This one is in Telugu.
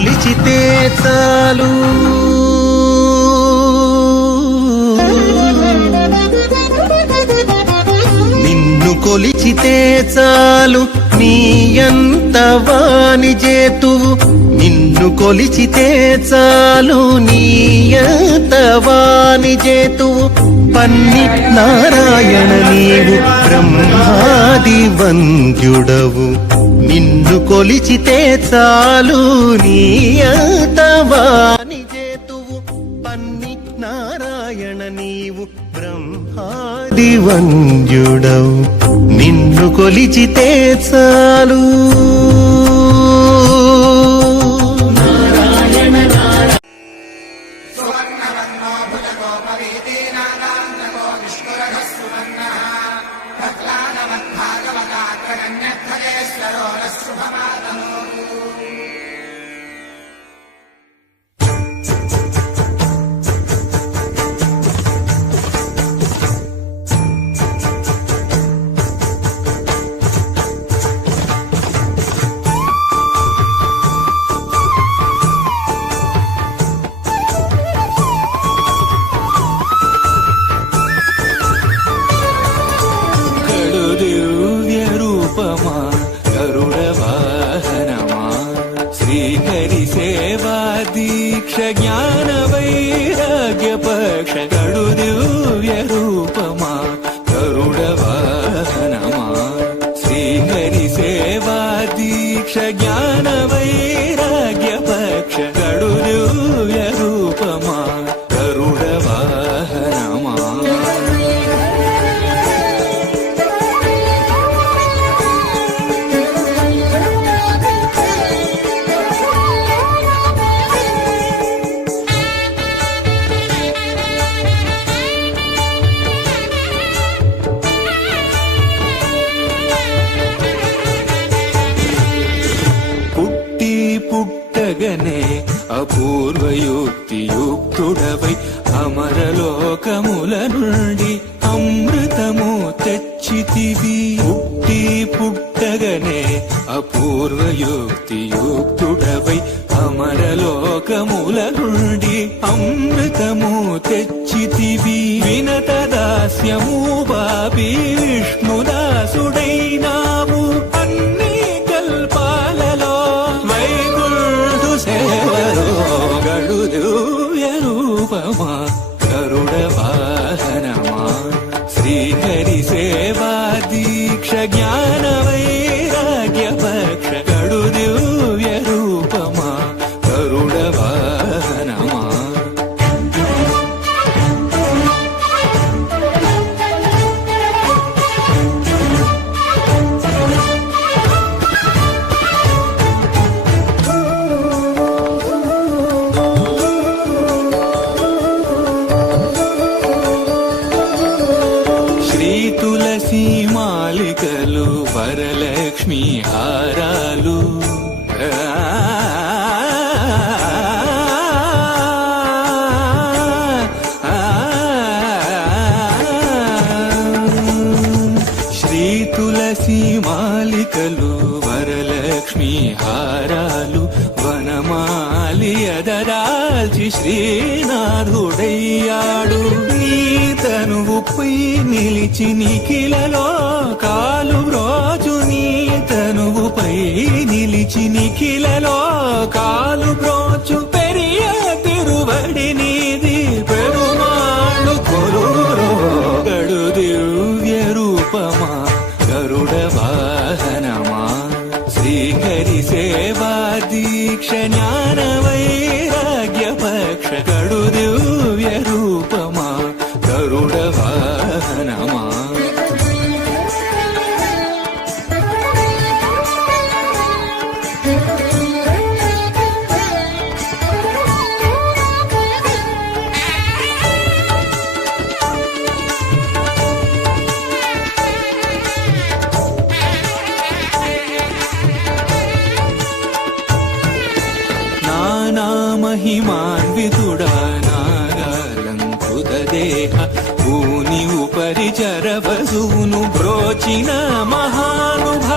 కొలిచితే చాలు నిన్ను కొలిచితే చాలు నీయంత వాని జేతువు నిన్ను కొలిచితే చాలు నీయంత వాని జేతువు పన్ని నారాయణ నీవు బ్రహ్మాది వంద్యుడవు నిన్ను కొలిచితే చాలు నీయంత వాని జేతువు పన్ని నారాయణ నీవు బ్రహ్మాది వంద్యుడవు నిన్ను కొలిచితే చాలు శ్రీహరి సేవా దీక్ష జ్ఞాన వైరాగ్య పక్ష గడు దివ్య రూపమా గరుడ వాహనమా శ్రీహరి సేవా దీక్ష జ్ఞాన వైరాగ్య పక్ష గడు దివ్య రూపమా గరుడ వాహనమా పుట్టగనే అపూర్వయుక్తియుక్తుడవై అమరలోకముల నుండి అమృతము తెచ్చితివి పుట్టగనే అపూర్వయుక్తియుక్తుడవై అమరలోకముల నుండి అమృతము తెచ్చితివి వినత దాస్యము బాబి విష్ణుదాసుడైనావు అన్ని కల్పాలలో గడు దివ్య రూపమా గరుడ వాహనమా శ్రీహరి సేవా దీక్ష జ్ఞాన వైరాగ్య పక్ష గడు దివ్య రూపమా గరుడ వాహనమా తులసి మాలికలు వరలక్ష్మి హారాలు శ్రీ తులసి మాలికలు వరలక్ష్మి హారాలు వనమాలి అదరాల్చి శ్రీనాథుడయ్యాడు తనువుపై నిలిచి నిఖిలలో కాలు రోజు నీ తనువుపై నిలిచి నిఖిలలో కాలు బ్రోచు పెరియ తిరువడి నీది పెరుమాళ్ళు కొలురో గడు దివ్య రూపమా గరుడ వాహనమా శ్రీహరి సేవా దీక్ష జ్ఞాన వైరాగ్య పక్ష గడు దివ్య రూపమా గరుడ వాహనమా మహిమాన్వితుడా నాగాలంకృత దేహ భూని ఉపరిచర వసువును బ్రోచిన మహానుభావ